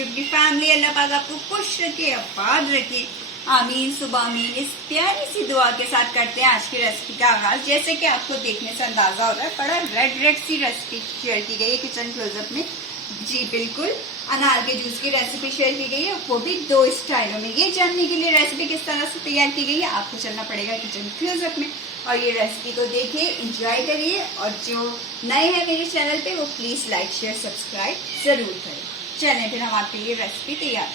YouTube की family. अल्लाह पाक आपको खुश रखे, आबाद रखे, आमीन सुबह आमीन। इस प्यारी सी दुआ के साथ करते हैं आज की रेसिपी का आगाज। जैसे कि आपको देखने से अंदाजा हो रहा है, बड़ा रेड सी रेसिपी शेयर की गई है किचन क्लोजअप में। जी बिल्कुल, अनार के जूस की रेसिपी शेयर की गई है, वो भी 2 स्टाइलों में। ये जानने के लिए रेसिपी किस तरह से तैयार की गई है, आपको चलना पड़ेगा किचन क्लोजअप में और ये रेसिपी को देखिए, एंजॉय करिए। और जो नए हैं मेरे चैनल पे वो प्लीज लाइक शेयर सब्सक्राइब जरूर करें। चलें फिर हम आपके लिए रेसिपी तैयार।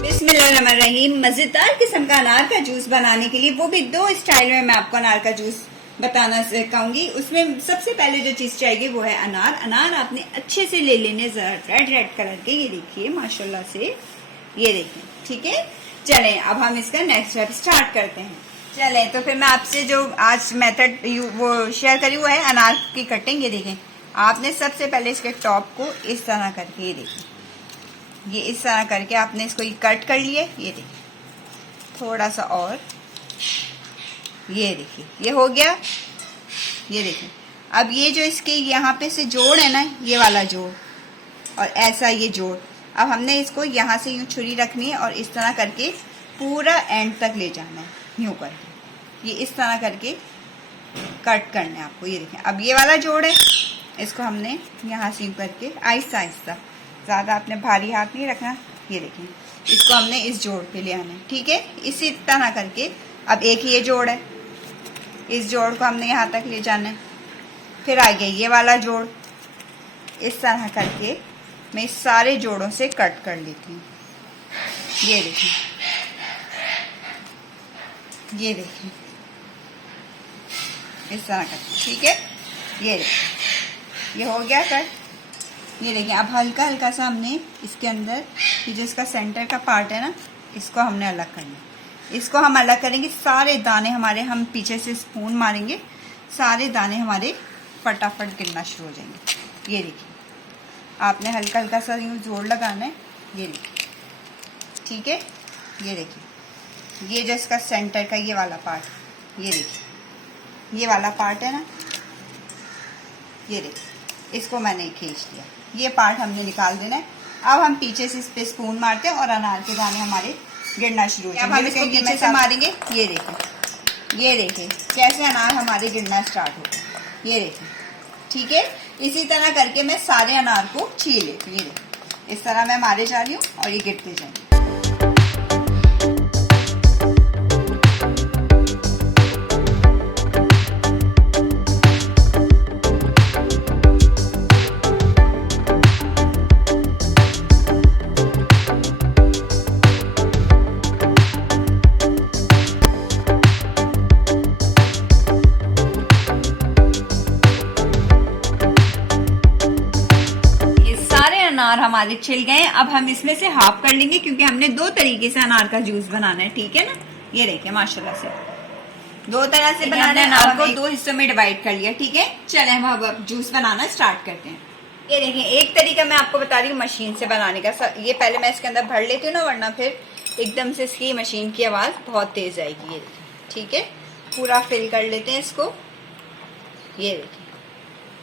बिस्मिल्लाहिर्रहमानिर्रहीम। मजेदार किस्म का अनार का जूस बनाने के लिए, वो भी 2 स्टाइल में मैं आपको अनार का जूस बताना सिखाऊंगी। उसमें सबसे पहले जो चीज चाहिए वो है अनार। अनार आपने अच्छे से ले लेने, जरा रेड कलर के। ये देखिए माशाल्लाह से, ये देखिए, ठीक है। चलें अब हम इसका नेक्स्ट स्टेप स्टार्ट करते हैं। चलें तो फिर मैं आपसे जो आज मेथड वो शेयर करी हुआ है अनार की कटिंग। ये देखें, आपने सबसे पहले इसके टॉप को इस तरह करके, ये देखिए, ये इस तरह करके आपने इसको कट कर लिए। ये देखिए थोड़ा सा और, ये देखिए ये हो गया। ये देखिए अब ये जो इसके यहाँ पे से जोड़ है ना, ये वाला जोड़ और ऐसा ये जोड़, अब हमने इसको यहाँ से यूं छुरी रखनी है और इस तरह करके पूरा एंड तक ले जाना है, यूं करके ये इस तरह करके कट करना है आपको। ये देखिए अब ये वाला जोड़ है, इसको हमने यहाँ से यूं करके आहिस्ता आहिस्ता, ज्यादा आपने भारी हाथ नहीं रखना। ये देखिए इसको हमने इस जोड़ पे ले आना है, ठीक है। इसी तरह करके अब एक ये जोड़ है, इस जोड़ को हमने यहाँ तक ले जाना है। फिर आगे ये वाला जोड़, इस तरह करके मैं इस सारे जोड़ों से कट कर लेती हूँ। ये देखिए, ये देखिए इस तरह करके, ठीक है। ये देखिए ये हो गया कट। ये देखिए अब हल्का हल्का सा हमने इसके अंदर ये जो इसका सेंटर का पार्ट है ना, इसको हमने अलग करना है। इसको हम अलग करेंगे, सारे दाने हमारे, हम पीछे से स्पून मारेंगे, सारे दाने हमारे फटाफट गिरना शुरू हो जाएंगे। ये देखिए आपने हल्का हल्का सा यूँ जोड़ लगाना है। ये देखिए, ठीक है। ये देखिए ये जो इसका सेंटर का ये वाला पार्ट, ये देखिए ये वाला पार्ट है ना, ये देखिए इसको मैंने खींच लिया। ये पार्ट हमने निकाल देना है। अब हम पीछे से इस पे स्पून मारते हैं और अनार के दाने हमारे गिरना शुरू हो जाएंगे। अब हम इसको पीछे से मारेंगे। ये देखिए, ये देखिए कैसे अनार हमारे गिरना स्टार्ट हो गए। ये देखिए, ठीक है। इसी तरह करके मैं सारे अनार को छील लेती हूँ। ये देखिए इस तरह मैं मारे जा रही हूँ और ये गिरते जाएंगे। अनार हमारे छिल गए। अब हम इसमें से हाफ कर लेंगे क्योंकि हमने 2 तरीके से अनार का जूस बनाना है, ठीक है ना। ये देखिए माशाल्लाह से 2 तरह से बनाना है। अनार को 2 हिस्सों में डिवाइड कर लिया, ठीक है। चले हम अब जूस बनाना स्टार्ट करते हैं। ये देखिए एक तरीका मैं आपको बता रही हूँ मशीन से बनाने का। ये पहले मैं इसके अंदर भर लेती हूँ ना, वरना फिर एकदम से इसकी मशीन की आवाज बहुत तेज आएगी। ये देखिए, ठीक है। पूरा फिल कर लेते हैं इसको। ये देखिए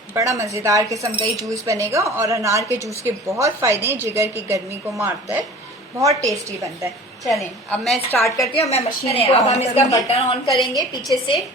बड़ा मजेदार किस्म का ही जूस बनेगा और अनार के जूस के बहुत फायदे हैं, जिगर की गर्मी को मारता है, बहुत टेस्टी बनता है। चलें अब मैं स्टार्ट करती हूँ। मैं मशीन को अब हम इसका बटन ऑन करेंगे पीछे से।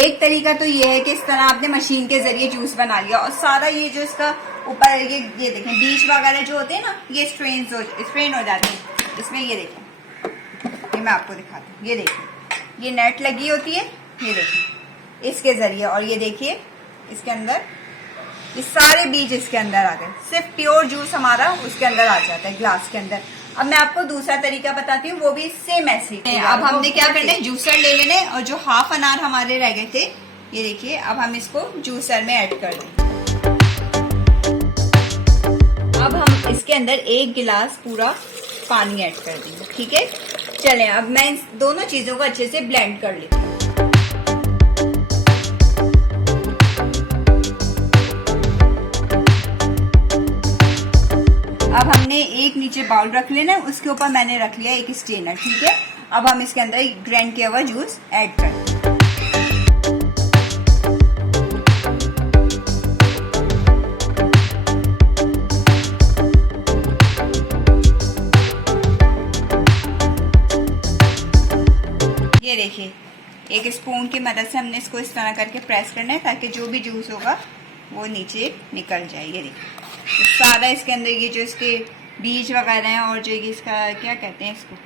एक तरीका तो ये है कि इस तरह आपने मशीन के जरिए जूस बना लिया और सारा ये जो इसका ऊपर ये देखें बीज वगैरह जो होते हैं ना, ये स्ट्रेन हो जाते हैं इसमें। ये देखें, ये मैं आपको दिखाती हूँ। ये देखिए ये नेट लगी होती है, ये देखिए इसके जरिए, और ये देखिए इसके अंदर ये सारे बीज इसके अंदर आ गए। सिर्फ प्योर जूस हमारा उसके अंदर आ जाता है ग्लास के अंदर। अब मैं आपको दूसरा तरीका बताती हूँ, वो भी सेम ऐसे ही। अब हमने क्या करना है, जूसर ले लेना है और जो हाफ अनार हमारे रह गए थे, ये देखिए, अब हम इसको जूसर में ऐड कर देंगे। अब हम इसके अंदर 1 गिलास पूरा पानी ऐड कर देंगे, ठीक है। चलें, अब मैं इन दोनों चीजों को अच्छे से ब्लेंड कर लेती हूँ। अब हमने एक नीचे बाउल रख लेना है, उसके ऊपर मैंने रख लिया एक स्ट्रेनर, ठीक है। अब हम इसके अंदर ग्राइंड किया हुआ जूस ऐड कर दें। ये देखिए, एक स्पून की मदद से हमने इसको इस तरह करके प्रेस करना है ताकि जो भी जूस होगा वो नीचे निकल जाए। ये देखिए, तो सारा इसके अंदर ये जो इसके बीज वगैरह हैं और जो इसका क्या कहते हैं इसको,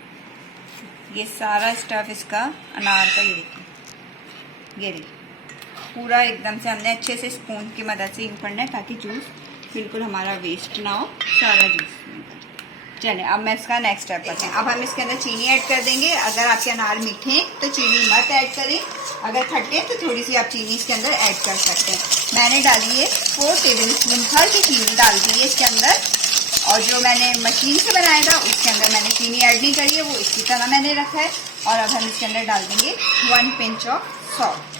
ये सारा स्टफ इसका अनार का, ये देखिए, ये देखिए पूरा एकदम से हमने अच्छे से स्पून की मदद से यूँ करना है ताकि जूस बिल्कुल हमारा वेस्ट ना हो, सारा जूस। चलें, अब मैं इसका नेक्स्ट स्टेप करते हैं। अब हम इसके अंदर चीनी ऐड कर देंगे। अगर आपके अनार मीठे हैं तो चीनी मत ऐड करें, अगर खट्टे हैं तो थोड़ी सी आप चीनी इसके अंदर ऐड कर सकते हैं। मैंने डाली है 4 टेबल स्पून भर की चीनी डाल दी है इसके अंदर, और जो मैंने मशीन से बनाया था उसके अंदर मैंने चीनी ऐड नहीं करी है, वो इसी तरह मैंने रखा है। और अब हम इसके अंदर डाल देंगे 1 पिंच ऑफ सॉल्ट।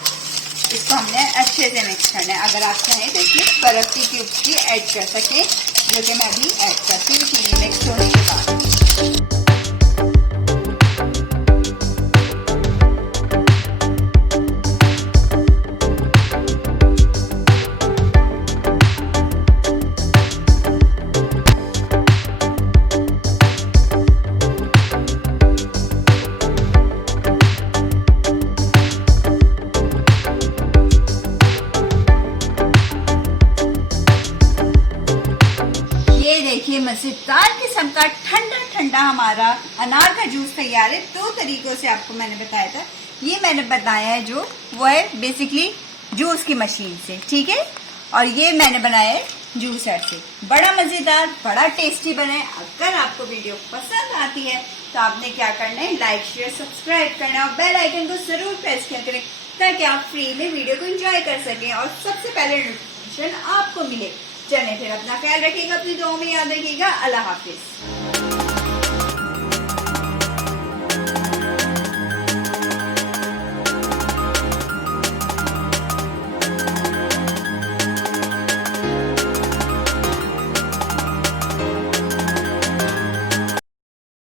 इसको हमने अच्छे से मिक्स करना है। अगर आप चाहें तो इसमें बर्फ की क्यूब्स भी ऐड कर सकें, जो कि मैं भी ऐड करती हूँ चीनी मिक्स होने के बाद। देखिए, मजेदार किस्म का ठंडा ठंडा हमारा अनार का जूस तैयार है। 2 तरीकों से आपको मैंने बताया था। ये मैंने बताया है जो वो है बेसिकली जूस की मशीन से, ठीक है, और ये मैंने बनाया है जूसर से। बड़ा मजेदार, बड़ा टेस्टी बना है। अगर आपको वीडियो पसंद आती है तो आपने क्या करना है, लाइक शेयर सब्सक्राइब करना है और बेल आइकन को जरूर प्रेस किया करें ताकि आप फ्री में वीडियो को एंजॉय कर सकें और सबसे पहले नोटिफिकेशन आपको मिले। चलें, फिर अपना ख्याल रखिएगा, अपनी दुआओं में याद रखिएगा। अल्लाह हाफिज।